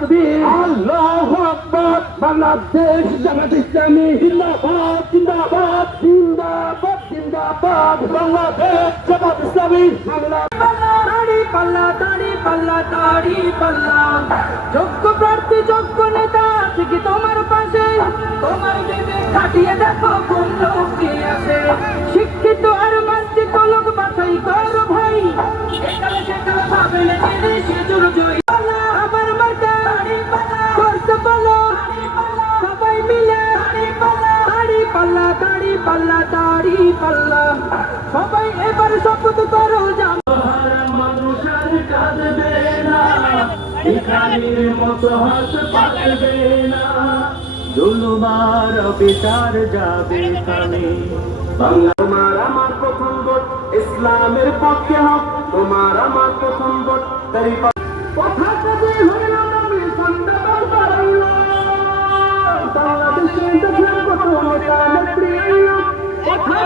তাকবীর আল্লাহু আকবার বাংলাদেশ জামাত ইসলামী জিন্দাবাদ জিন্দাবাদ জিন্দাবাদ জিন্দাবাদ বাংলাদেশ জামাত ইসলামী বাংলা দাড়ি পাল্লা দাড়ি পাল্লা দাড়ি পাল্লা যোগ্য প্রার্থী যোগ্য নেতা আছে কি তোমার পাশে তোমার বিবেক খাটিয়ে দেখো কোন লোক কে আছে শিক্ষিত আর মানচিত লোক বাছাই করো ভাই একালে সেকালে ভাবে না সে জোর জয় আবার মাথা করতে বলো সবাই মিলে দাড়ি পাল্লা দাড়ি পাল্লা দাড়ি পাল্লা সবাই এবার শপথ করো মানুষের কাঁদবে না এখানের মতো হাত পাতবে না জুলুমার বিচার যাবে কানে বাংলা তোমার আমার প্রথম ভোট ইসলামের পক্ষে হোক তোমার আমার প্রথম ভোট তারি কথা যদি হইল আমি সন্দেহ করিল বাংলাদেশের দেখে কত নেতা নেত্রী কথা